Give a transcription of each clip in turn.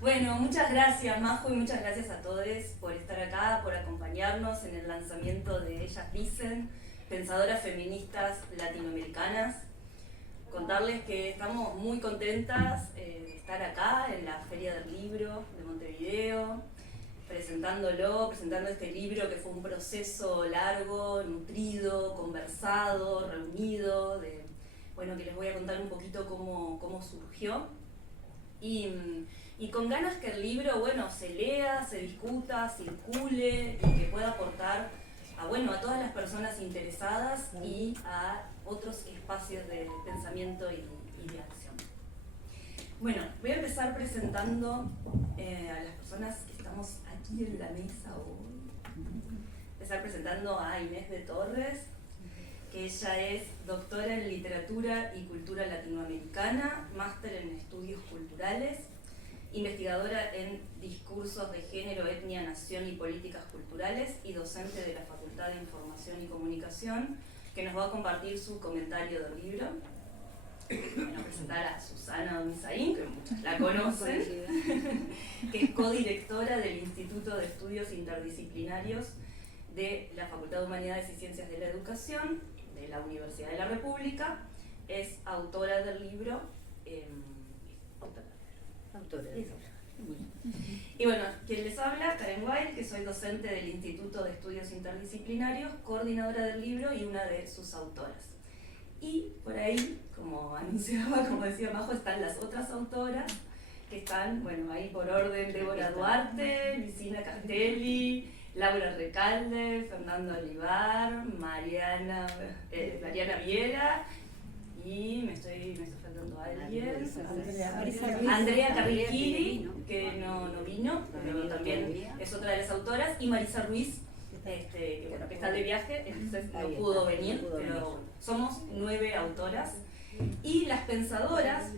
Bueno, muchas gracias Majo y muchas gracias a todos por estar acá, por acompañarnos en el lanzamiento de Ellas Dicen, pensadoras feministas latinoamericanas. Contarles que estamos muy contentas de estar acá en la Feria del Libro de Montevideo, presentando este libro que fue un proceso largo, nutrido, conversado, reunido, que les voy a contar un poquito cómo surgió. Y con ganas que el libro, se lea, se discuta, circule y que pueda aportar a todas las personas interesadas y a otros espacios de pensamiento y de acción. Bueno, voy a empezar presentando a las personas que estamos aquí en la mesa hoy. Empezar presentando a Inés de Torres, que ella es doctora en Literatura y Cultura Latinoamericana, máster en Estudios Culturales, investigadora en Discursos de Género, Etnia, Nación y Políticas Culturales y docente de la Facultad de Información y Comunicación, que nos va a compartir su comentario del libro. Voy a presentar a Susana Misaín, que muchos la conocen, que es codirectora del Instituto de Estudios Interdisciplinarios de la Facultad de Humanidades y Ciencias de la Educación de la Universidad de la República. Es autora del libro. Y bueno, quien les habla, Karen Weil, que soy docente del Instituto de Estudios Interdisciplinarios, coordinadora del libro y una de sus autoras. Y por ahí, como anunciaba, como decía Majo, están las otras autoras, que están, ahí por orden: Débora Duarte, Lucina Castelli, Laura Recalde, Fernando Olivar, Mariana Viera, y me estoy faltando a alguien, Andrea Carriquiri, que no vino, pero también es otra de las autoras, y Marisa Ruiz, que está de viaje, entonces no pudo venir, pero somos 9 autoras. Y las pensadoras,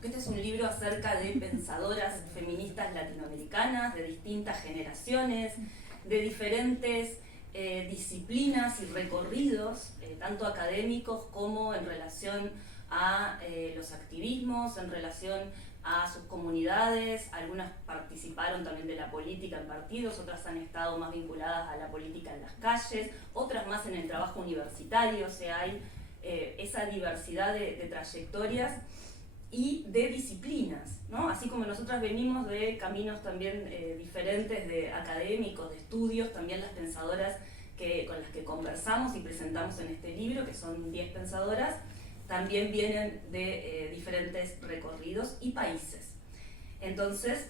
que este es un libro acerca de pensadoras feministas latinoamericanas, de distintas generaciones, de diferentes disciplinas y recorridos, tanto académicos como en relación a los activismos, en relación a sus comunidades. Algunas participaron también de la política en partidos, otras han estado más vinculadas a la política en las calles, otras más en el trabajo universitario. O sea, hay esa diversidad de trayectorias y de disciplinas, ¿no? Así como nosotras venimos de caminos también diferentes, de académicos, de estudios, también las pensadoras con las que conversamos y presentamos en este libro, que son 10 pensadoras, también vienen de diferentes recorridos y países. Entonces,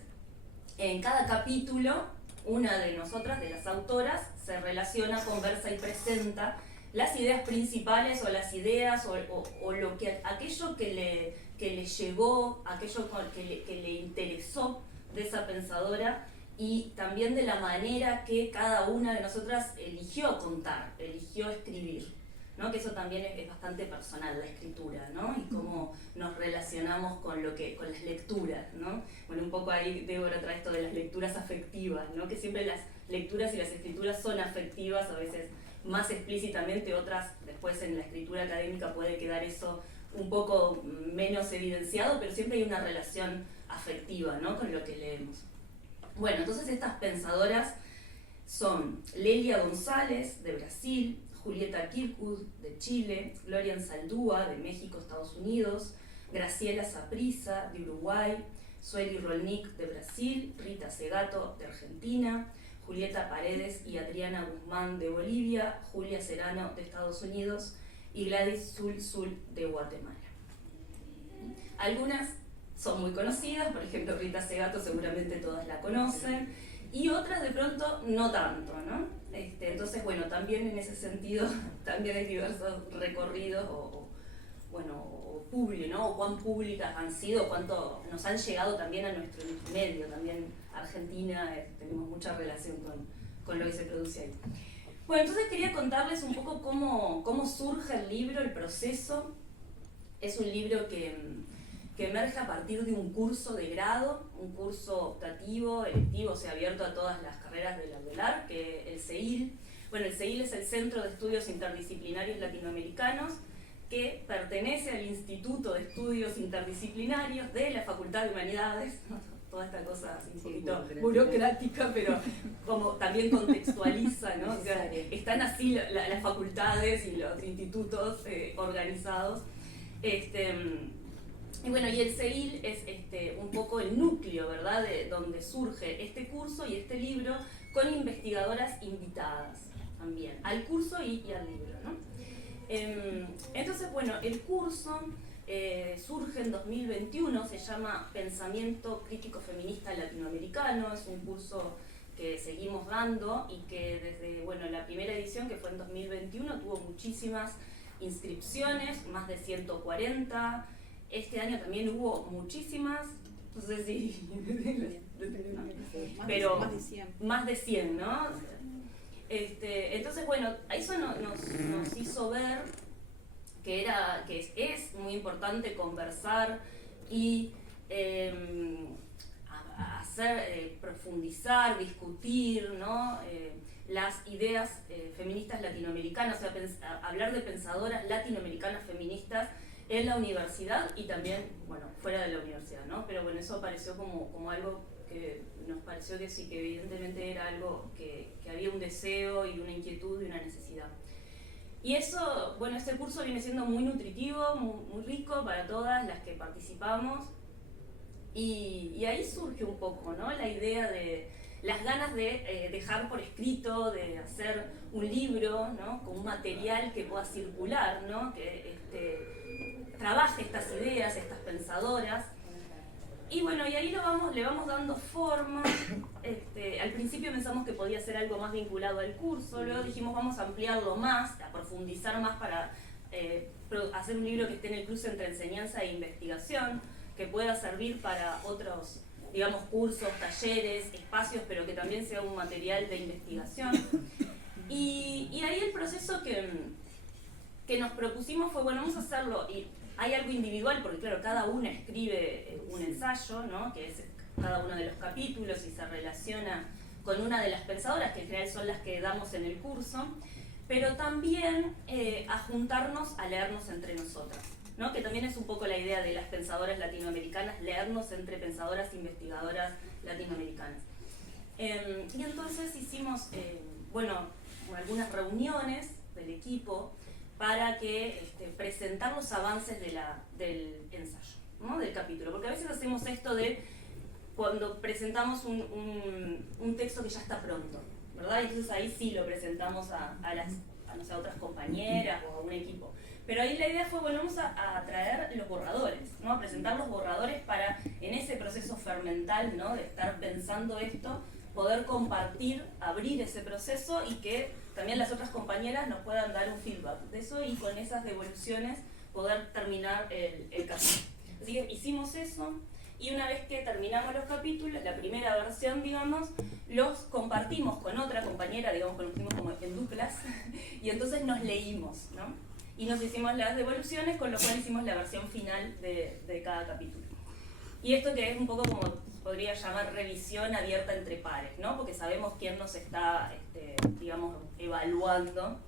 en cada capítulo, una de nosotras, de las autoras, se relaciona, conversa y presenta las ideas principales, o las ideas, o aquello que le llegó, aquello que le interesó de esa pensadora, y también de la manera que cada una de nosotras eligió contar, eligió escribir, ¿no? Que eso también es bastante personal, la escritura, ¿no? Y cómo nos relacionamos con las lecturas, ¿no? Bueno, un poco ahí Débora trae esto de las lecturas afectivas, ¿no? Que siempre las lecturas y las escrituras son afectivas, a veces más explícitamente, otras después en la escritura académica puede quedar eso un poco menos evidenciado, pero siempre hay una relación afectiva, ¿no? Con lo que leemos. Bueno, entonces estas pensadoras son Lelia González, de Brasil, Julieta Kirkwood, de Chile, Gloria Saldúa, de México, Estados Unidos, Graciela Saprissa, de Uruguay, Sueli Rolnik, de Brasil, Rita Segato, de Argentina, Julieta Paredes y Adriana Guzmán, de Bolivia, Julia Serrano, de Estados Unidos, y Gladys Sul, de Guatemala. Algunas son muy conocidas, por ejemplo Rita Segato seguramente todas la conocen, y otras de pronto no tanto, ¿no? Entonces, bueno, también en ese sentido también hay diversos recorridos bueno, o ¿no? O cuán públicas han sido, cuánto nos han llegado también a nuestro medio, también Argentina, tenemos mucha relación con lo que se produce ahí. Bueno, entonces quería contarles un poco cómo surge el libro, el proceso. Es un libro que emerge a partir de un curso de grado, un curso optativo, electivo, o sea, abierto a todas las carreras del Alvear, que el CEIL. Bueno, el CEIL es el Centro de Estudios Interdisciplinarios Latinoamericanos, que pertenece al Instituto de Estudios Interdisciplinarios de la Facultad de Humanidades. Toda esta cosa así un poquito burocrática, pero como también contextualiza, ¿no? O sea, están así las facultades y los institutos organizados. Y bueno, y el CEIL es un poco el núcleo, ¿verdad?, de donde surge este curso y este libro, con investigadoras invitadas también, al curso y al libro, ¿no? Entonces, bueno, el curso surge en 2021, se llama Pensamiento Crítico Feminista Latinoamericano, es un curso que seguimos dando y que desde, bueno, la primera edición, que fue en 2021, tuvo muchísimas inscripciones, más de 140. Este año también hubo muchísimas, no sé si... pero más de 100, ¿no? Entonces, bueno, eso nos hizo ver que es muy importante conversar y profundizar, discutir, ¿no? Las ideas feministas latinoamericanas, o sea, hablar de pensadoras latinoamericanas feministas en la universidad y también, bueno, fuera de la universidad, ¿no? Pero bueno, eso apareció como algo que nos pareció que sí, que evidentemente era algo que había un deseo y una inquietud y una necesidad. Y eso, bueno, este curso viene siendo muy nutritivo, muy rico para todas las que participamos. Y ahí surge un poco, ¿no?, la idea de las ganas de dejar por escrito, de hacer un libro, ¿no?, con un material que pueda circular, ¿no?, que trabaje estas ideas, estas pensadoras. Y bueno, y ahí le vamos dando forma. Al principio pensamos que podía ser algo más vinculado al curso, luego dijimos vamos a ampliarlo más, a profundizar más para hacer un libro que esté en el cruce entre enseñanza e investigación, que pueda servir para otros, digamos, cursos, talleres, espacios, pero que también sea un material de investigación. Y ahí el proceso que nos propusimos fue, bueno, vamos a hacerlo, y hay algo individual, porque claro, cada una escribe un ensayo, ¿no?, que es cada uno de los capítulos y se relaciona con una de las pensadoras, que en general son las que damos en el curso, pero también a juntarnos a leernos entre nosotras, ¿no?, que también es un poco la idea de las pensadoras latinoamericanas, leernos entre pensadoras e investigadoras latinoamericanas. Y entonces hicimos, bueno, algunas reuniones del equipo para que presentar los avances del ensayo, ¿no?, del capítulo, porque a veces hacemos esto de cuando presentamos un texto que ya está pronto, ¿verdad? Entonces ahí sí lo presentamos a otras compañeras o a un equipo. Pero ahí la idea fue, bueno, vamos a traer los borradores, ¿no?, a presentar los borradores para, en ese proceso fermental, ¿no?, de estar pensando esto, poder compartir, abrir ese proceso y que también las otras compañeras nos puedan dar un feedback de eso y con esas devoluciones poder terminar el capítulo. Así que hicimos eso y una vez que terminamos los capítulos, la primera versión, digamos, los compartimos con otra compañera, digamos, conocimos como en duplas, y entonces nos leímos, ¿no? Y nos hicimos las devoluciones, con lo cual hicimos la versión final de cada capítulo. Y esto que es un poco como podría llamar revisión abierta entre pares, ¿no?, porque sabemos quién nos está, digamos, evaluando,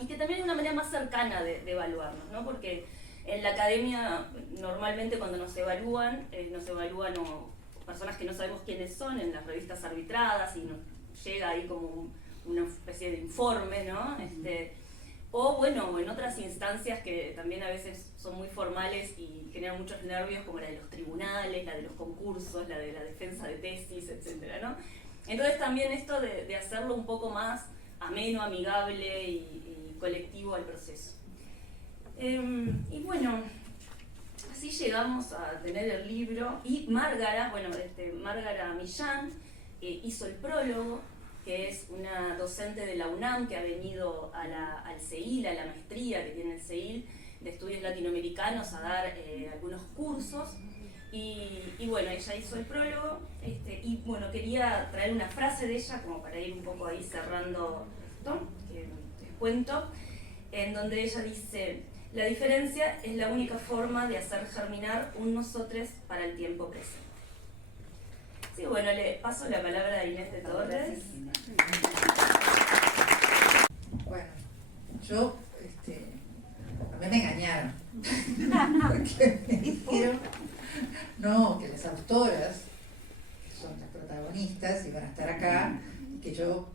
y que también es una manera más cercana de evaluarnos, ¿no?, porque en la academia normalmente cuando nos evalúan o personas que no sabemos quiénes son en las revistas arbitradas y nos llega ahí como una especie de informe, ¿no?, o bueno, en otras instancias que también a veces son muy formales y generan muchos nervios, como la de los tribunales, la de los concursos, la de la defensa de tesis, etcétera, ¿no? Entonces también esto de hacerlo un poco más ameno, amigable y colectivo al proceso. Y bueno, así llegamos a tener el libro y Márgara, bueno, Márgara Millán hizo el prólogo, que es una docente de la UNAM que ha venido al CEIL, a la maestría que tiene el CEIL de estudios latinoamericanos a dar algunos cursos. Y bueno, ella hizo el prólogo y bueno, quería traer una frase de ella como para ir un poco ahí cerrando esto, que les cuento, en donde ella dice: la diferencia es la única forma de hacer germinar un nosotros para el tiempo presente. Sí, bueno, le paso la palabra a Inés de Torres. Bueno, yo, a mí me engañaron, porque me dijeron, no, que las autoras, que son las protagonistas, iban a estar acá, y que yo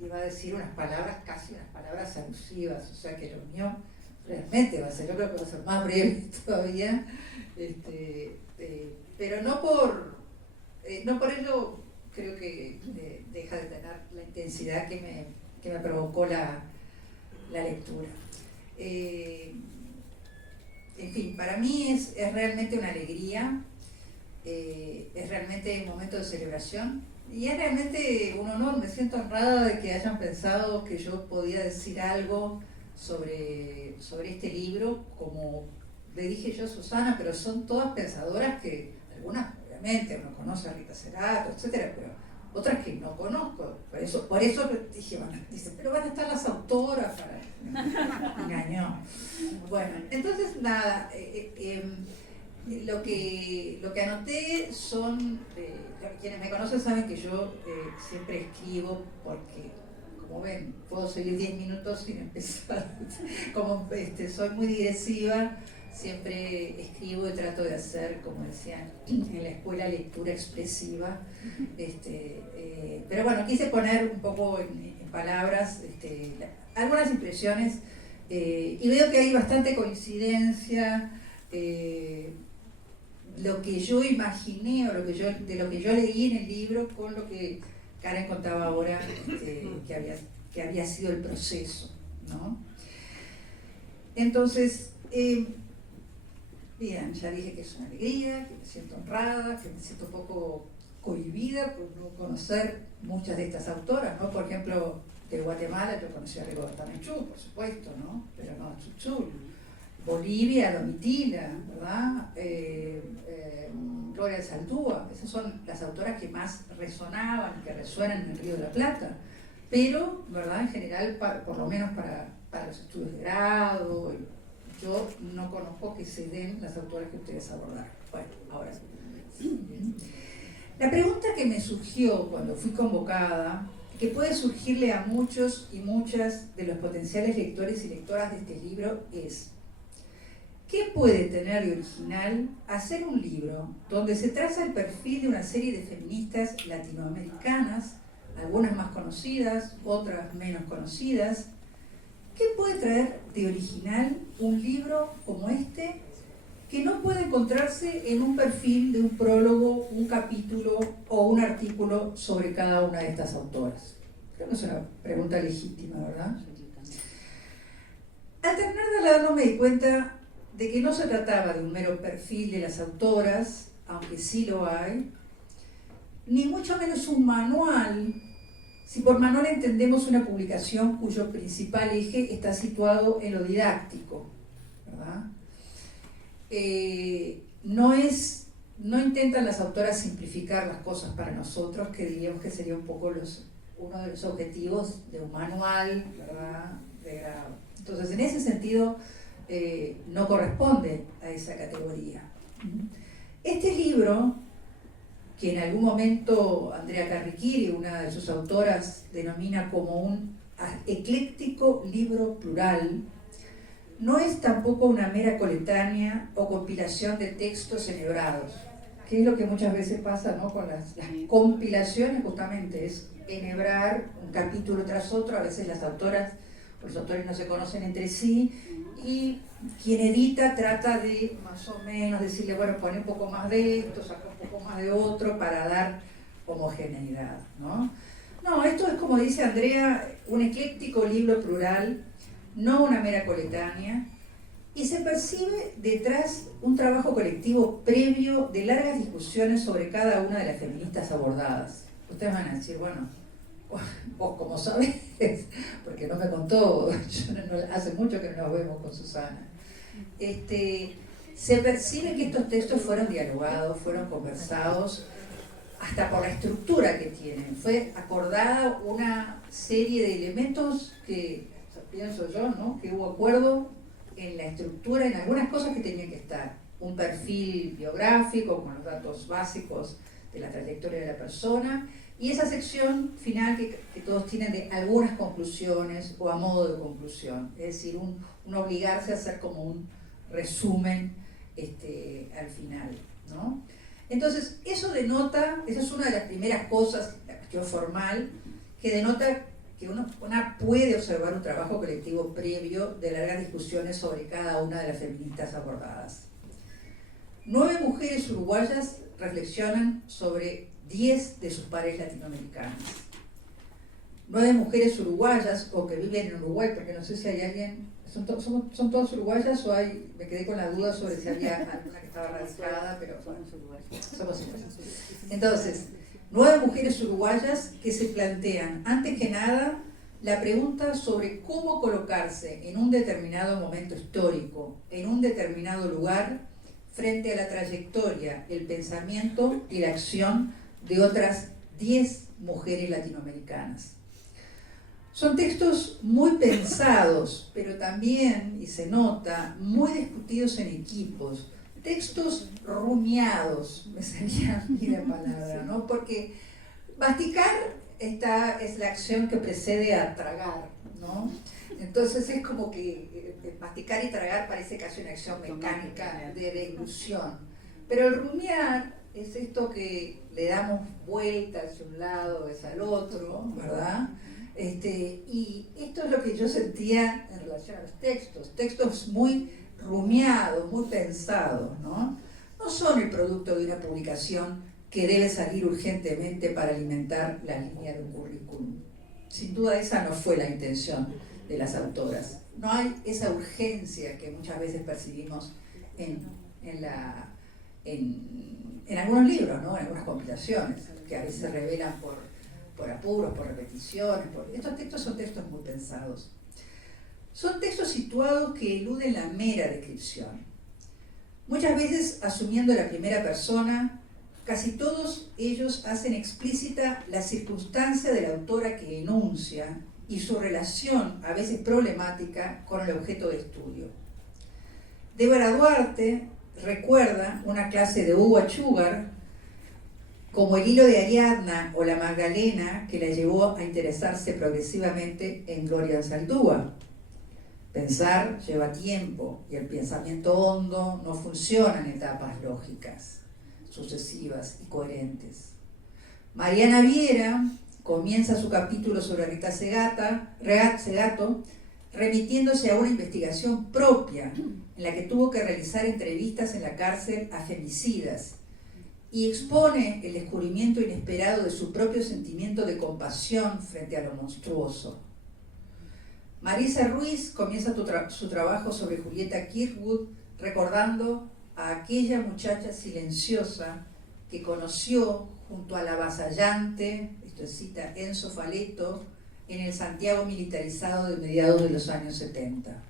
iba a decir unas palabras, casi unas palabras abusivas, o sea que lo mío realmente va a ser, yo creo que va a ser más breve todavía, pero no por ello creo que deja de tener la intensidad que me provocó la lectura. En fin, para mí es realmente una alegría, es realmente un momento de celebración y es realmente un honor. Me siento honrada de que hayan pensado que yo podía decir algo sobre este libro, como le dije yo a Susana, pero son todas pensadoras que, algunas obviamente uno conoce a Rita Segato, etcétera, pero otras que no conozco. Por eso dije, bueno, dice, pero van a estar las autoras para... Me engañó. Bueno, entonces nada, lo que anoté son, quienes me conocen saben que yo siempre escribo porque, como ven, puedo seguir 10 minutos sin empezar. Como soy muy digresiva, siempre escribo y trato de hacer, como decían en la escuela, lectura expresiva. Pero bueno, quise poner un poco en palabras algunas impresiones y veo que hay bastante coincidencia. Lo que yo imaginé o de lo que yo leí en el libro con lo que Karen contaba ahora que había sido el proceso, ¿no? Entonces, bien, ya dije que es una alegría, que me siento honrada, que me siento un poco cohibida por no conocer muchas de estas autoras, ¿no? Por ejemplo, de Guatemala yo conocí a Rigoberta Menchú, por supuesto, ¿no? Pero no a Chuchul. Bolivia, Domitila, ¿verdad? Gloria de Saldúa, esas son las autoras que más resonaban, que resuenan en el Río de la Plata. Pero, ¿verdad? En general, por lo menos para los estudios de grado, yo no conozco que se den las autoras que ustedes abordaron. Bueno, ahora sí. La pregunta que me surgió cuando fui convocada, que puede surgirle a muchos y muchas de los potenciales lectores y lectoras de este libro, es: ¿qué puede tener de original hacer un libro donde se traza el perfil de una serie de feministas latinoamericanas, algunas más conocidas, otras menos conocidas? ¿Qué puede traer de original un libro como este que no puede encontrarse en un perfil de un prólogo, un capítulo o un artículo sobre cada una de estas autoras? Creo que es una pregunta legítima, ¿verdad? Al terminar de leerlo me di cuenta de que no se trataba de un mero perfil de las autoras, aunque sí lo hay, ni mucho menos un manual, si por manual entendemos una publicación cuyo principal eje está situado en lo didáctico, ¿verdad? No intentan las autoras simplificar las cosas para nosotros, que diríamos que sería un poco uno de los objetivos de un manual, ¿verdad? De grado. Entonces, en ese sentido, no corresponde a esa categoría. Este libro, que en algún momento Andrea Carriquiri, una de sus autoras, denomina como un ecléctico libro plural, no es tampoco una mera coletánea o compilación de textos enhebrados, que es lo que muchas veces pasa, ¿no? Con las compilaciones, justamente, es enhebrar un capítulo tras otro. A veces las autoras, los autores no se conocen entre sí, y quien edita trata de más o menos decirle, bueno, pone un poco más de esto, saca un poco más de otro para dar homogeneidad, ¿no? No, esto es, como dice Andrea, un ecléctico libro plural, no una mera coletánea, y se percibe detrás un trabajo colectivo previo de largas discusiones sobre cada una de las feministas abordadas. Ustedes van a decir, bueno, vos como sabés, porque no me contó, hace mucho que no nos vemos con Susana. Se percibe que estos textos fueron dialogados, fueron conversados, hasta por la estructura que tienen. Fue acordada una serie de elementos que, pienso yo, ¿no?, que hubo acuerdo en la estructura, en algunas cosas que tenían que estar. Un perfil biográfico con los datos básicos de la trayectoria de la persona, y esa sección final que todos tienen de algunas conclusiones o a modo de conclusión, es decir, un obligarse a hacer como un resumen al final, ¿no? Entonces, eso denota, esa es una de las primeras cosas, la cuestión formal, que denota que una puede observar un trabajo colectivo previo de largas discusiones sobre cada una de las feministas abordadas. 9 mujeres uruguayas reflexionan sobre 10 de sus pares latinoamericanas. 9 mujeres uruguayas o que viven en Uruguay, porque no sé si hay alguien, ¿son todas uruguayas o me quedé con la duda sobre si había alguna que estaba radicada, pero somos uruguayas. Entonces, 9 mujeres uruguayas que se plantean, antes que nada, la pregunta sobre cómo colocarse en un determinado momento histórico, en un determinado lugar, frente a la trayectoria, el pensamiento y la acción de otras 10 mujeres latinoamericanas. Son textos muy pensados, pero también, y se nota, muy discutidos en equipos. Textos rumiados, me salía a mí la palabra, ¿no? Porque masticar es la acción que precede a tragar, ¿no? Entonces es como que masticar y tragar parece casi una acción mecánica de deglución. Pero el rumiar es esto que le damos vuelta hacia un lado, hacia el otro, ¿verdad? Y esto es lo que yo sentía en relación a los textos muy rumiados, muy pensados, ¿no? No son el producto de una publicación que debe salir urgentemente para alimentar la línea de un currículum. Sin duda esa no fue la intención de las autoras. No hay esa urgencia que muchas veces percibimos en algunos libros, ¿no?, en algunas compilaciones, que a veces se revelan por apuros, por repeticiones. Estos textos son textos muy pensados. Son textos situados que eluden la mera descripción. Muchas veces asumiendo la primera persona, casi todos ellos hacen explícita la circunstancia de la autora que enuncia y su relación, a veces problemática, con el objeto de estudio. Débora Duarte recuerda una clase de Hugo Achúcar como el hilo de Ariadna o la Magdalena que la llevó a interesarse progresivamente en Gloria Anzaldúa. Pensar lleva tiempo y el pensamiento hondo no funciona en etapas lógicas, sucesivas y coherentes. Mariana Viera comienza su capítulo sobre Rita Segato remitiéndose a una investigación propia en la que tuvo que realizar entrevistas en la cárcel a femicidas y expone el descubrimiento inesperado de su propio sentimiento de compasión frente a lo monstruoso. Marisa Ruiz comienza su trabajo sobre Julieta Kirkwood recordando a aquella muchacha silenciosa que conoció junto al avasallante, esto es cita, Enzo Faleto, en el Santiago militarizado de mediados de los años 70.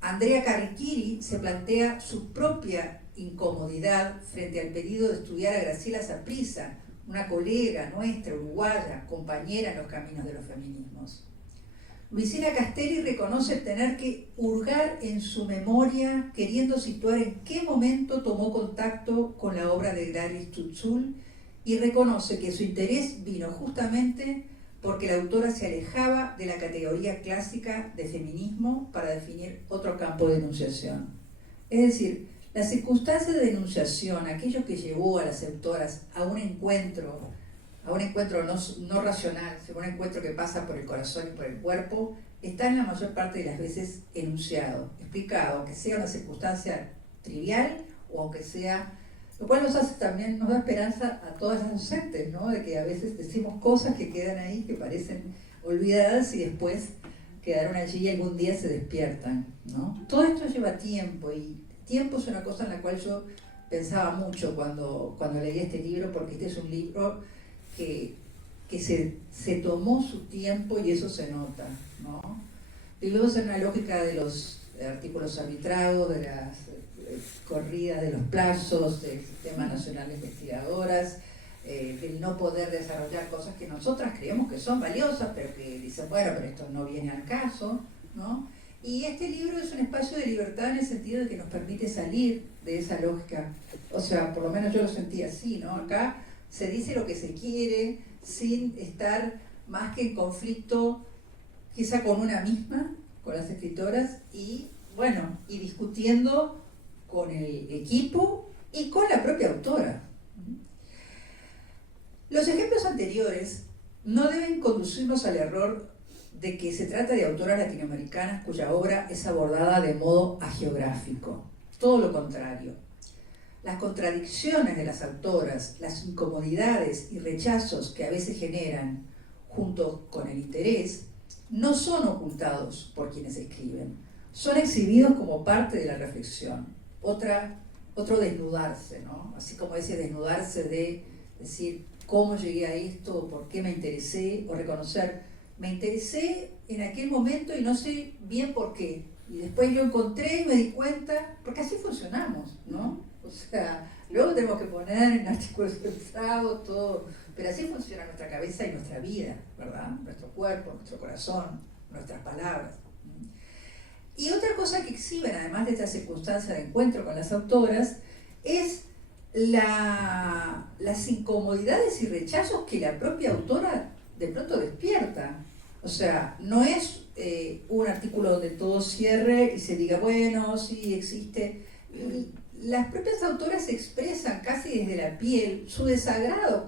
Andrea Carriquiri se plantea su propia incomodidad frente al pedido de estudiar a Graciela Saprissa, una colega nuestra, uruguaya, compañera en los caminos de los feminismos. Luisina Castelli reconoce tener que hurgar en su memoria, queriendo situar en qué momento tomó contacto con la obra de Gladys Tutzul, y reconoce que su interés vino justamente porque la autora se alejaba de la categoría clásica de feminismo para definir otro campo de enunciación. Es decir, la circunstancia de enunciación, aquello que llevó a las autoras a un encuentro no racional, sino un encuentro que pasa por el corazón y por el cuerpo, está en la mayor parte de las veces enunciado, explicado, aunque sea una circunstancia trivial o aunque sea, lo cual nos da esperanza a todas las docentes, ¿no? De que a veces decimos cosas que quedan ahí, que parecen olvidadas y después quedaron allí y algún día se despiertan, ¿no? Todo esto lleva tiempo, y tiempo es una cosa en la cual yo pensaba mucho cuando leí este libro, porque este es un libro que se tomó su tiempo y eso se nota, ¿no? Vivimos en una lógica de los artículos arbitrados, de las corridas de los plazos del Sistema Nacional de Investigadoras, del no poder desarrollar cosas que nosotras creemos que son valiosas, pero que dicen, bueno, pero esto no viene al caso, ¿no? Y este libro es un espacio de libertad en el sentido de que nos permite salir de esa lógica. O sea, por lo menos yo lo sentí así, ¿no? Acá se dice lo que se quiere sin estar más que en conflicto quizá con una misma, con las escritoras, y bueno, y discutiendo con el equipo y con la propia autora. Los ejemplos anteriores no deben conducirnos al error de que se trata de autoras latinoamericanas cuya obra es abordada de modo hagiográfico. Todo lo contrario. Las contradicciones de las autoras, las incomodidades y rechazos que a veces generan, junto con el interés, no son ocultados por quienes escriben, son exhibidos como parte de la reflexión. Otro desnudarse, ¿no? Así como ese desnudarse de decir cómo llegué a esto, por qué me interesé, o reconocer, me interesé en aquel momento y no sé bien por qué. Y después lo encontré y me di cuenta, porque así funcionamos, ¿no? O sea, luego tenemos que poner en artículos ilustrados, todo, pero así funciona nuestra cabeza y nuestra vida, ¿verdad? Nuestro cuerpo, nuestro corazón, nuestras palabras. Y otra cosa que exhiben, además de esta circunstancia de encuentro con las autoras, es las incomodidades y rechazos que la propia autora de pronto despierta. O sea, no es un artículo donde todo cierre y se diga, bueno, sí, existe. Las propias autoras expresan casi desde la piel su desagrado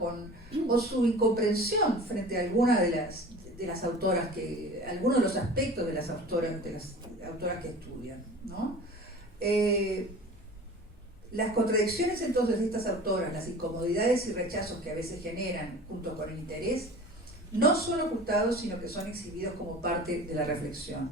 o su incomprensión frente a alguna de las autoras, algunos de los aspectos de las autoras que estudian, ¿no? Las contradicciones entonces de estas autoras, las incomodidades y rechazos que a veces generan junto con el interés, no son ocultados, sino que son exhibidos como parte de la reflexión.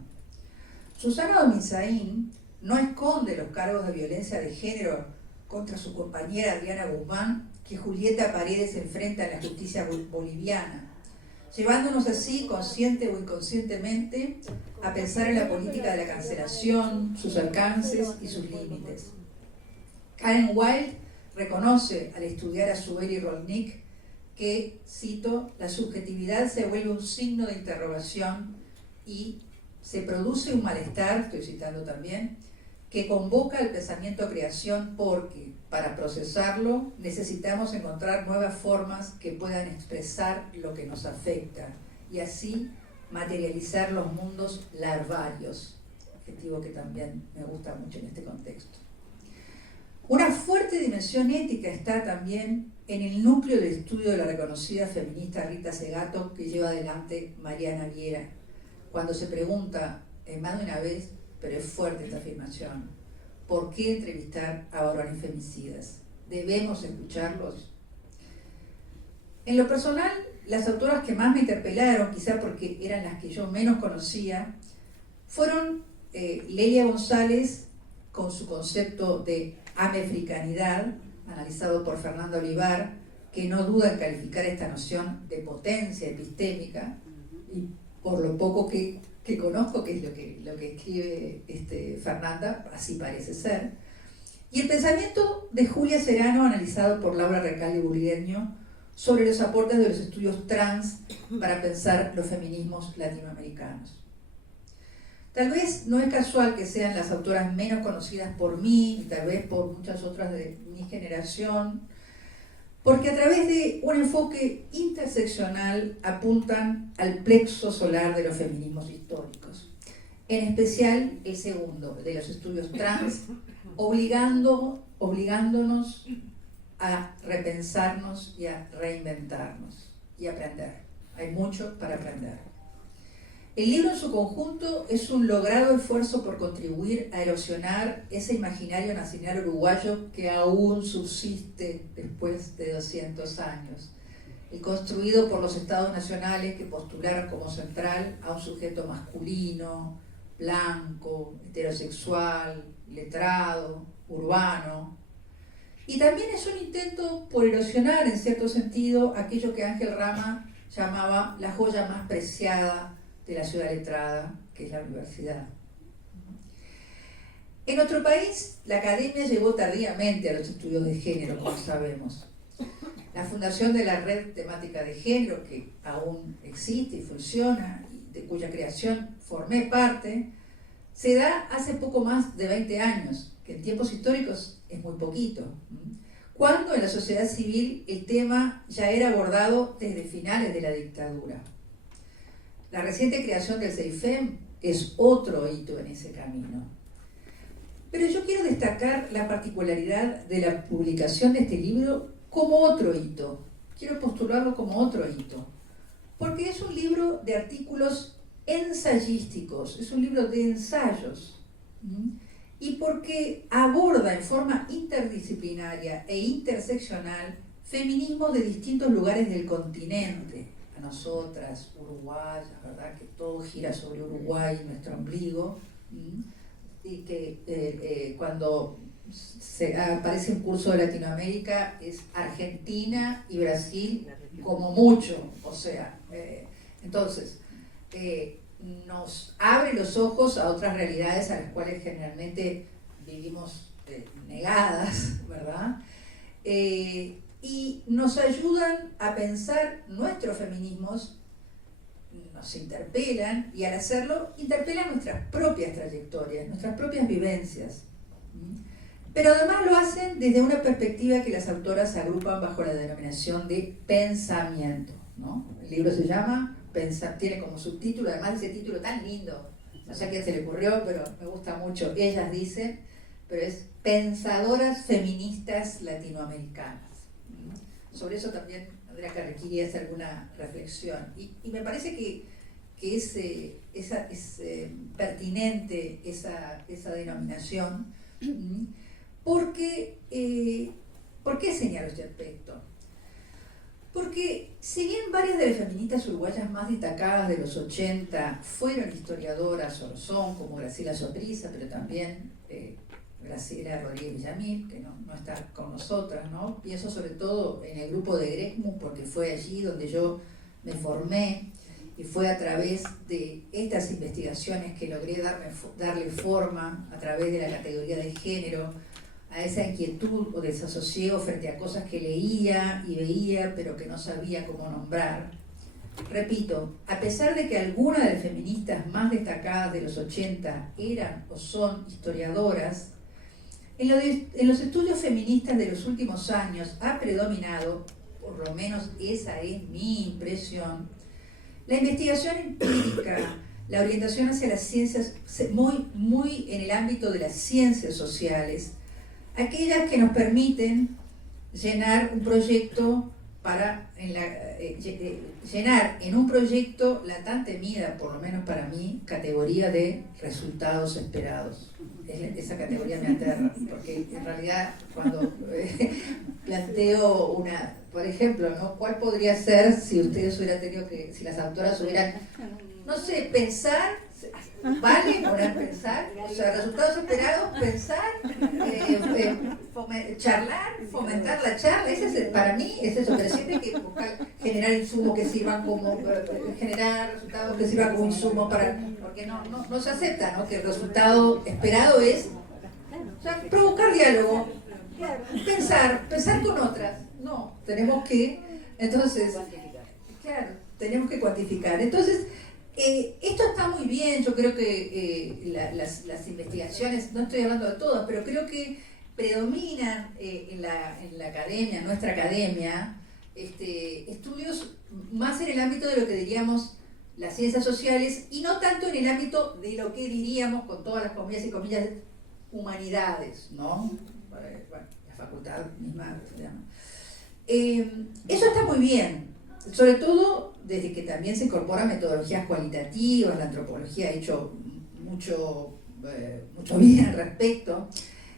Susana Dominzaín no esconde los cargos de violencia de género contra su compañera Adriana Guzmán que Julieta Paredes enfrenta en la justicia boliviana, llevándonos así, consciente o inconscientemente, a pensar en la política de la cancelación, sus alcances y sus límites. Karen Wilde reconoce al estudiar a Zueli Rolnik que, cito, la subjetividad se vuelve un signo de interrogación y se produce un malestar, estoy citando también, que convoca al pensamiento creación porque, para procesarlo, necesitamos encontrar nuevas formas que puedan expresar lo que nos afecta y así materializar los mundos larvarios, adjetivo que también me gusta mucho en este contexto. Una fuerte dimensión ética está también en el núcleo de estudio de la reconocida feminista Rita Segato que lleva adelante Mariana Viera, cuando se pregunta más de una vez, pero es fuerte esta afirmación, ¿por qué entrevistar a varones femicidas? ¿Debemos escucharlos? En lo personal, las autoras que más me interpelaron, quizá porque eran las que yo menos conocía, fueron Lelia González, con su concepto de amefricanidad, analizado por Fernanda Olivar, que no duda en calificar esta noción de potencia epistémica, y por lo poco que conozco, que es lo que escribe Fernanda, así parece ser. Y el pensamiento de Julia Serano, analizado por Laura Recalde Burgueño, sobre los aportes de los estudios trans para pensar los feminismos latinoamericanos. Tal vez no es casual que sean las autoras menos conocidas por mí, y tal vez por muchas otras de mi generación, porque a través de un enfoque interseccional apuntan al plexo solar de los feminismos históricos, en especial el segundo, de los estudios trans, obligándonos a repensarnos y a reinventarnos y aprender. Hay mucho para aprender. El libro en su conjunto es un logrado esfuerzo por contribuir a erosionar ese imaginario nacional uruguayo que aún subsiste después de 200 años, y construido por los estados nacionales que postularon como central a un sujeto masculino, blanco, heterosexual, letrado, urbano. Y también es un intento por erosionar, en cierto sentido, aquello que Ángel Rama llamaba la joya más preciada de la ciudad letrada, que es la universidad. En nuestro país, la academia llegó tardíamente a los estudios de género, como sabemos. La fundación de la Red Temática de Género, que aún existe y funciona, y de cuya creación formé parte, se da hace poco más de 20 años, que en tiempos históricos es muy poquito, cuando en la sociedad civil el tema ya era abordado desde finales de la dictadura. La reciente creación del CEIFEM es otro hito en ese camino. Pero yo quiero destacar la particularidad de la publicación de este libro como otro hito. Quiero postularlo como otro hito. Porque es un libro de artículos ensayísticos, es un libro de ensayos. Y porque aborda en forma interdisciplinaria e interseccional feminismos de distintos lugares del continente. A nosotras, uruguayas, ¿verdad? Que todo gira sobre Uruguay, nuestro ombligo. Y que cuando aparece un curso de Latinoamérica es Argentina y Brasil como mucho, o sea, entonces nos abre los ojos a otras realidades a las cuales generalmente vivimos negadas, ¿verdad? Y nos ayudan a pensar nuestros feminismos, nos interpelan, y al hacerlo interpelan nuestras propias trayectorias, nuestras propias vivencias. Pero además lo hacen desde una perspectiva que las autoras agrupan bajo la denominación de pensamiento, ¿no? El libro se llama tiene como subtítulo, además de ese título tan lindo, no sé a quién se le ocurrió, pero me gusta mucho, ellas dicen, pero es Pensadoras Feministas Latinoamericanas. Sobre eso también Andrea Carrequiri hace alguna reflexión. Y me parece que es pertinente esa denominación, porque, ¿por qué señalo este aspecto? Porque si bien varias de las feministas uruguayas más destacadas de los 80 fueron historiadoras o lo son, como Graciela Soprisa, pero también Graciela Rodríguez Villamil, que no está con nosotras, ¿no? Pienso sobre todo en el grupo de Gresmu, porque fue allí donde yo me formé, y fue a través de estas investigaciones que logré darle forma, a través de la categoría de género, a esa inquietud o desasosiego frente a cosas que leía y veía, pero que no sabía cómo nombrar. Repito, a pesar de que algunas de las feministas más destacadas de los 80 eran o son historiadoras, en los estudios feministas de los últimos años ha predominado, por lo menos esa es mi impresión, la investigación empírica, la orientación hacia las ciencias, muy en el ámbito de las ciencias sociales, aquellas que nos permiten llenar un proyecto llenar en un proyecto la tan temida, por lo menos para mí, categoría de resultados esperados. Esa categoría me aterra, porque en realidad cuando planteo por ejemplo, ¿no? ¿Cuál podría ser si ustedes hubieran tenido si las autoras hubieran, no sé, pensar, ¿vale? Poner pensar, o sea, resultados esperados, pensar, charlar, fomentar la charla, para mí es eso, pero siempre hay que buscar generar insumos que sirvan como, generar resultados que sirvan como insumo porque no se acepta, ¿no? Que el resultado esperado es, o sea, provocar diálogo, pensar con otras, no, tenemos que, entonces, claro, tenemos que cuantificar, entonces, esto está muy bien, yo creo que las investigaciones, no estoy hablando de todas, pero creo que predominan en la academia, nuestra academia, estudios más en el ámbito de lo que diríamos las ciencias sociales y no tanto en el ámbito de lo que diríamos, con todas las comillas y comillas, humanidades, ¿no? Bueno, la facultad misma se llama. Eso está muy bien, sobre todo desde que también se incorporan metodologías cualitativas, la antropología ha hecho mucho bien al respecto,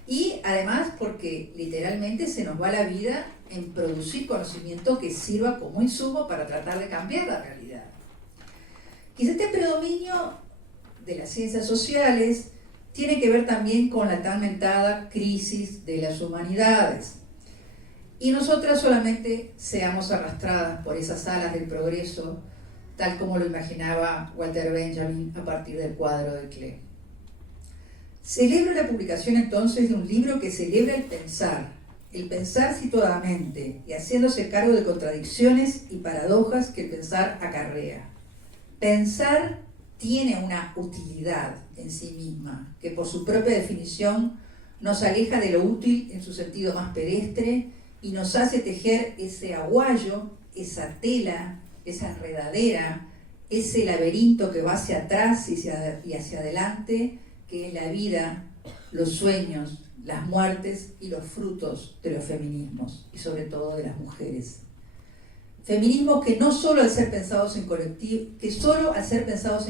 y además porque literalmente se nos va la vida en producir conocimiento que sirva como insumo para tratar de cambiar la realidad. Quizá este predominio de las ciencias sociales tiene que ver también con la tan mentada crisis de las humanidades. Y nosotras solamente seamos arrastradas por esas alas del progreso, tal como lo imaginaba Walter Benjamin a partir del cuadro de Klee. Celebro la publicación entonces de un libro que celebra el pensar situadamente y haciéndose cargo de contradicciones y paradojas que el pensar acarrea. Pensar tiene una utilidad en sí misma, que por su propia definición nos aleja de lo útil en su sentido más pedestre y nos hace tejer ese aguayo, esa tela, esa enredadera, ese laberinto que va hacia atrás y hacia adelante, que es la vida, los sueños, las muertes y los frutos de los feminismos, y sobre todo de las mujeres. Feminismos que no solo al ser pensados en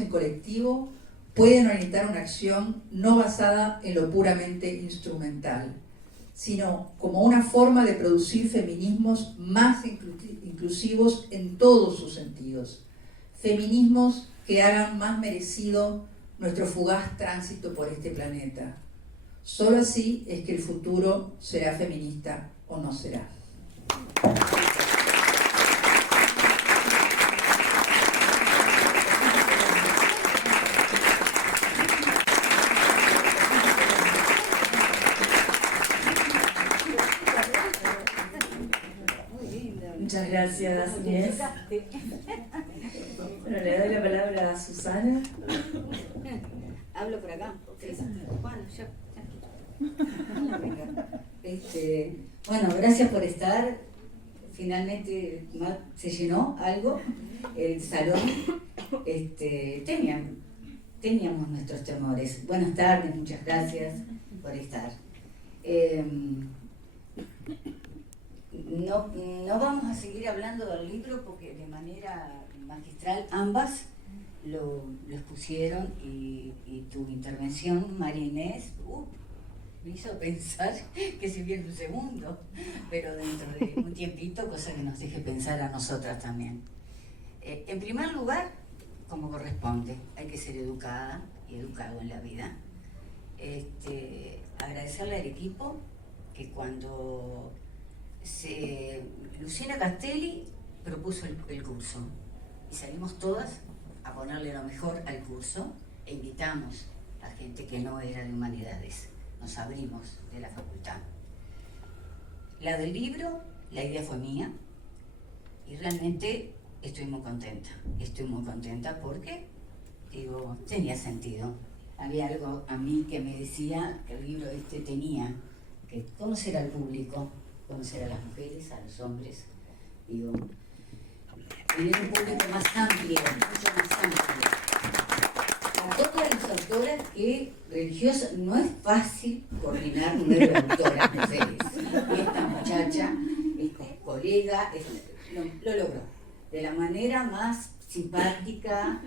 colectivo, pueden orientar una acción no basada en lo puramente instrumental, sino como una forma de producir feminismos más inclusivos en todos sus sentidos. Feminismos que hagan más merecido nuestro fugaz tránsito por este planeta. Solo así es que el futuro será feminista o no será. Muchas gracias, Inés. Bueno, le doy la palabra a Susana. Hablo por acá. Bueno, yo. Bueno, gracias por estar. Finalmente se llenó algo el salón. Teníamos nuestros temores. Buenas tardes, muchas gracias por estar. No vamos a seguir hablando del libro porque de manera magistral ambas lo expusieron y tu intervención, María Inés, me hizo pensar que si viene un segundo, pero dentro de un tiempito, cosa que nos deje pensar a nosotras también. En primer lugar, como corresponde, hay que ser educada y educado en la vida. Agradecerle al equipo que cuando Luciana Castelli propuso el curso y salimos todas a ponerle lo mejor al curso e invitamos a gente que no era de humanidades, nos abrimos de la facultad. La del libro, la idea fue mía y realmente estoy muy contenta porque, tenía sentido. Había algo a mí que me decía que el libro tenía que conocer al público, conocer a las mujeres, a los hombres, tener un público más amplio, mucho más amplio. A todas las autoras que religiosas, no es fácil coordinar 9 autoras mujeres. Y esta muchacha, esta colega, lo logró. De la manera más simpática,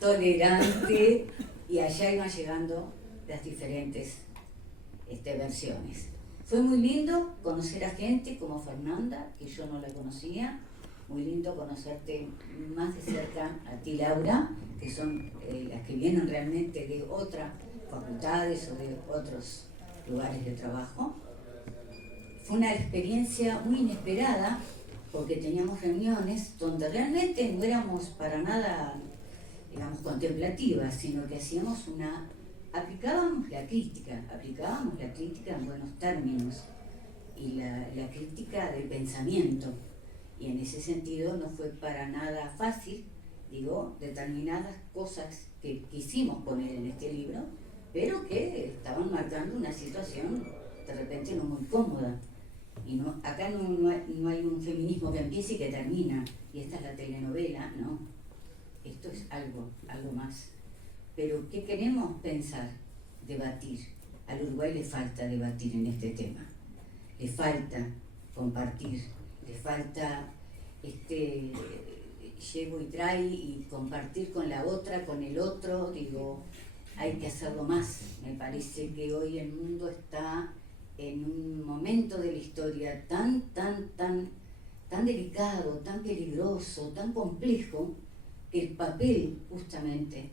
tolerante, y allá iban llegando las diferentes versiones. Fue muy lindo conocer a gente como Fernanda, que yo no la conocía. Muy lindo conocerte más de cerca a ti, Laura, que son las que vienen realmente de otras facultades o de otros lugares de trabajo. Fue una experiencia muy inesperada porque teníamos reuniones donde realmente no éramos para nada, contemplativas, sino que aplicábamos la crítica en buenos términos y la crítica del pensamiento. Y en ese sentido no fue para nada fácil, determinadas cosas que quisimos poner en este libro, pero que estaban marcando una situación de repente no muy cómoda. Y acá no hay un feminismo que empiece y que termina, y esta es la telenovela, no. Esto es algo más. Pero ¿qué queremos pensar? Debatir. Al Uruguay le falta debatir en este tema. Le falta compartir. Le falta llevo y trae y compartir con la otra, con el otro. Hay que hacerlo más. Me parece que hoy el mundo está en un momento de la historia tan delicado, tan peligroso, tan complejo, que el papel justamente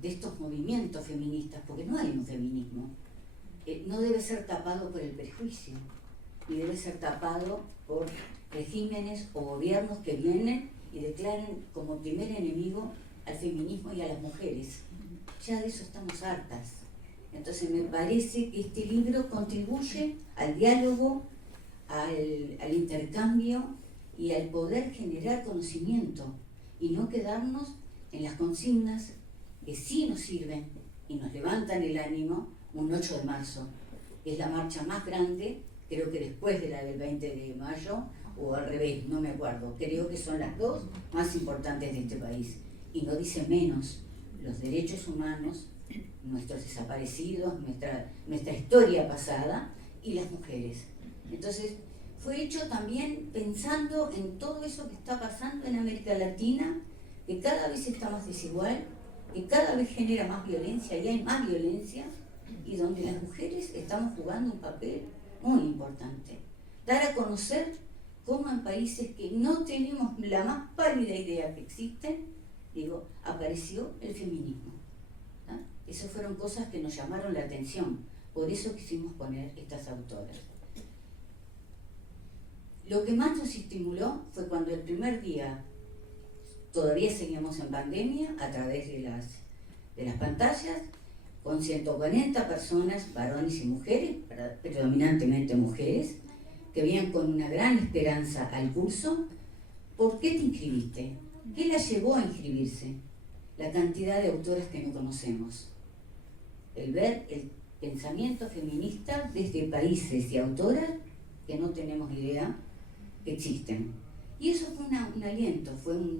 de estos movimientos feministas, porque no hay un feminismo, no debe ser tapado por el prejuicio, ni debe ser tapado por regímenes o gobiernos que vienen y declaran como primer enemigo al feminismo y a las mujeres. Ya de eso estamos hartas. Entonces me parece que este libro contribuye al diálogo, al intercambio y al poder generar conocimiento y no quedarnos en las consignas que sí nos sirven y nos levantan el ánimo. Un 8 de marzo, que es la marcha más grande, creo que después de la del 20 de mayo, o al revés, no me acuerdo, creo que son las dos más importantes de este país. Y no dice menos los derechos humanos, nuestros desaparecidos, nuestra historia pasada y las mujeres. Entonces, fue hecho también pensando en todo eso que está pasando en América Latina, que cada vez está más desigual, que cada vez genera más violencia y hay más violencia, y donde las mujeres estamos jugando un papel muy importante. Dar a conocer cómo en países que no tenemos la más pálida idea que existen, apareció el feminismo. Esas fueron cosas que nos llamaron la atención, por eso quisimos poner estas autoras. Lo que más nos estimuló fue cuando el primer día, todavía seguíamos en pandemia, a través de las pantallas, con 140 personas, varones y mujeres, predominantemente mujeres, que venían con una gran esperanza al curso. ¿Por qué te inscribiste? ¿Qué la llevó a inscribirse? La cantidad de autoras que no conocemos. El ver el pensamiento feminista desde países y autoras que no tenemos idea que existen. Y eso fue un aliento, fue muy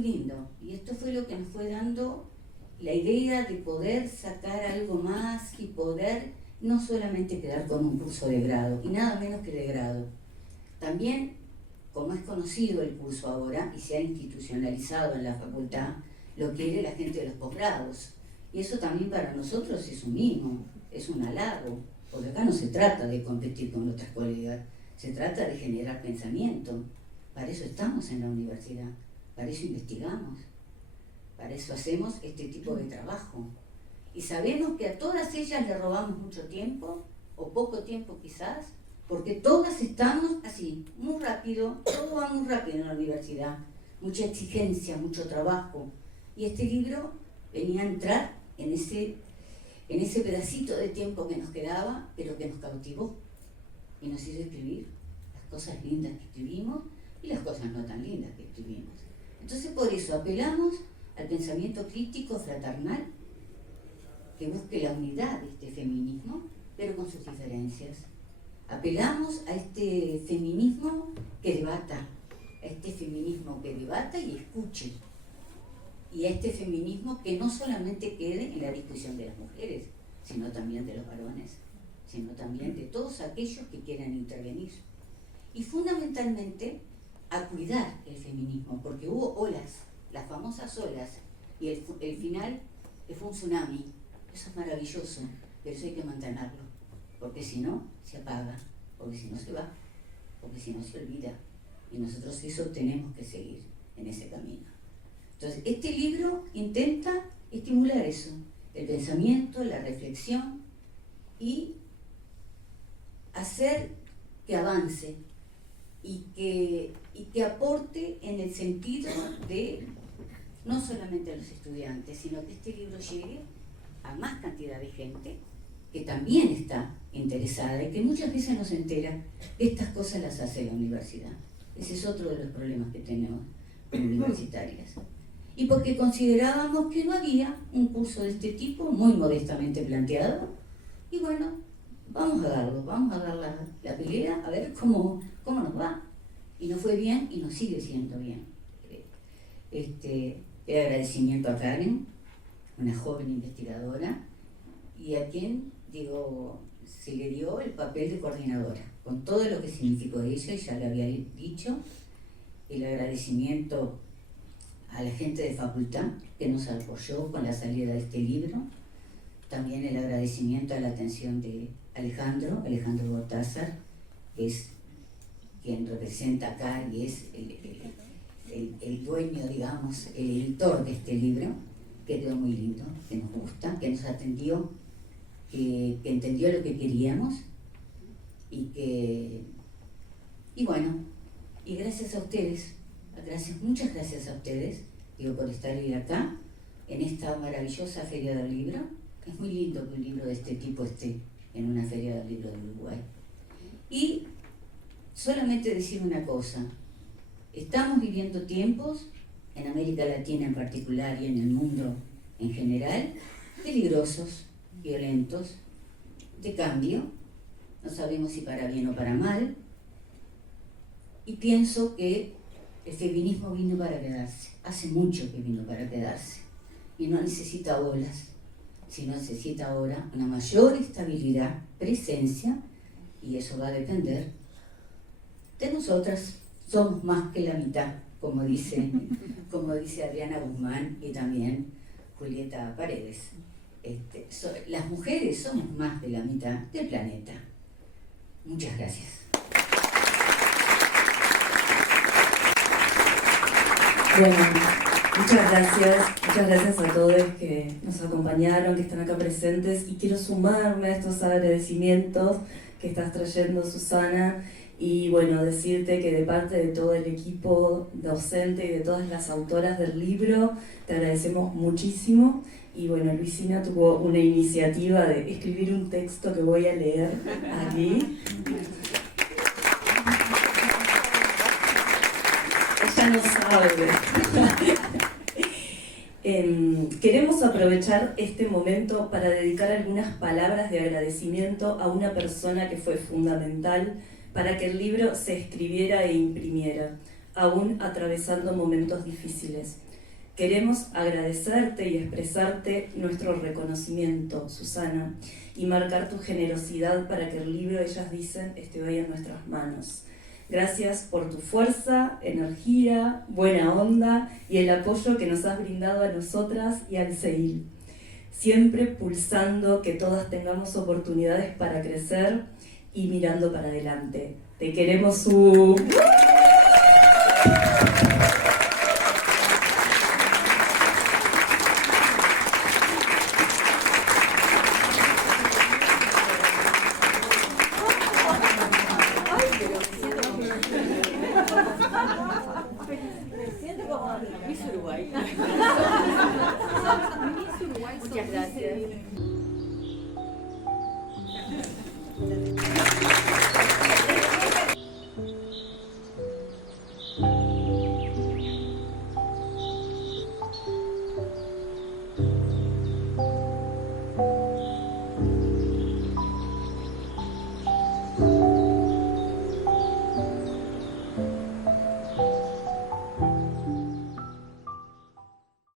lindo. Y esto fue lo que nos fue dando la idea de poder sacar algo más y poder no solamente quedar con un curso de grado, y nada menos que de grado. También, como es conocido el curso ahora y se ha institucionalizado en la facultad, lo quiere la gente de los posgrados. Y eso también para nosotros es un mimo, es un halago, porque acá no se trata de competir con otras colegas, se trata de generar pensamiento. Para eso estamos en la universidad, para eso investigamos, para eso hacemos este tipo de trabajo. Y sabemos que a todas ellas le robamos mucho tiempo, o poco tiempo quizás, porque todas estamos así, muy rápido, todo va muy rápido en la universidad, mucha exigencia, mucho trabajo. Y este libro venía a entrar en ese pedacito de tiempo que nos quedaba, pero que nos cautivó y nos hizo escribir las cosas lindas que escribimos y las cosas no tan lindas que escribimos. Entonces por eso apelamos al pensamiento crítico fraternal que busque la unidad de este feminismo, pero con sus diferencias. Apelamos a este feminismo que debata, y escuche, y a este feminismo que no solamente quede en la discusión de las mujeres, sino también de los varones, sino también de todos aquellos que quieran intervenir. Y fundamentalmente a cuidar el feminismo, porque hubo olas, las famosas olas, y el final fue un tsunami. Eso es maravilloso, pero eso hay que mantenerlo, porque si no, se apaga, porque si no se va, porque si no se olvida, y nosotros eso tenemos que seguir en ese camino. Entonces, este libro intenta estimular eso, el pensamiento, la reflexión, y hacer que avance y que aporte en el sentido de no solamente a los estudiantes, sino que este libro llegue a más cantidad de gente que también está interesada y que muchas veces no se entera que estas cosas las hace la universidad. Ese es otro de los problemas que tenemos como universitarias. Y porque considerábamos que no había un curso de este tipo, muy modestamente planteado, y bueno, vamos a dar la pelea, a ver cómo nos va. Y nos fue bien y nos sigue siendo bien. El agradecimiento a Karen, una joven investigadora, y a quien, se le dio el papel de coordinadora, con todo lo que significó eso, y ya le había dicho. El agradecimiento a la gente de facultad que nos apoyó con la salida de este libro. También el agradecimiento a la atención de Alejandro Gortázar, que es quien representa acá y es el dueño, digamos, el editor de este libro, que quedó muy lindo, que nos gusta, que nos atendió, que entendió lo que queríamos y bueno, gracias a ustedes, muchas gracias a ustedes, por estar hoy acá, en esta maravillosa Feria del Libro. Es muy lindo que un libro de este tipo esté en una Feria del Libro de Uruguay. Y solamente decir una cosa, estamos viviendo tiempos, en América Latina en particular y en el mundo en general, peligrosos, violentos, de cambio, no sabemos si para bien o para mal, y pienso que el feminismo vino para quedarse, hace mucho que vino para quedarse, y no necesita olas, sino necesita ahora una mayor estabilidad, presencia, y eso va a depender de nosotras. Somos más que la mitad, como dice Adriana Guzmán y también Julieta Paredes. Las mujeres somos más de la mitad del planeta. Muchas gracias. Bueno, muchas gracias a todos que nos acompañaron, que están acá presentes, y quiero sumarme a estos agradecimientos que estás trayendo, Susana, y bueno, decirte que de parte de todo el equipo docente y de todas las autoras del libro, te agradecemos muchísimo. Y bueno, Luisina tuvo una iniciativa de escribir un texto que voy a leer aquí. Ella no sabe. Queremos aprovechar este momento para dedicar algunas palabras de agradecimiento a una persona que fue fundamental para que el libro se escribiera e imprimiera, aún atravesando momentos difíciles. Queremos agradecerte y expresarte nuestro reconocimiento, Susana, y marcar tu generosidad para que el libro, ellas dicen, esté hoy en nuestras manos. Gracias por tu fuerza, energía, buena onda y el apoyo que nos has brindado a nosotras y al CEIL. Siempre pulsando que todas tengamos oportunidades para crecer y mirando para adelante. Te queremos, Su. Miss Uruguay. Muchas gracias.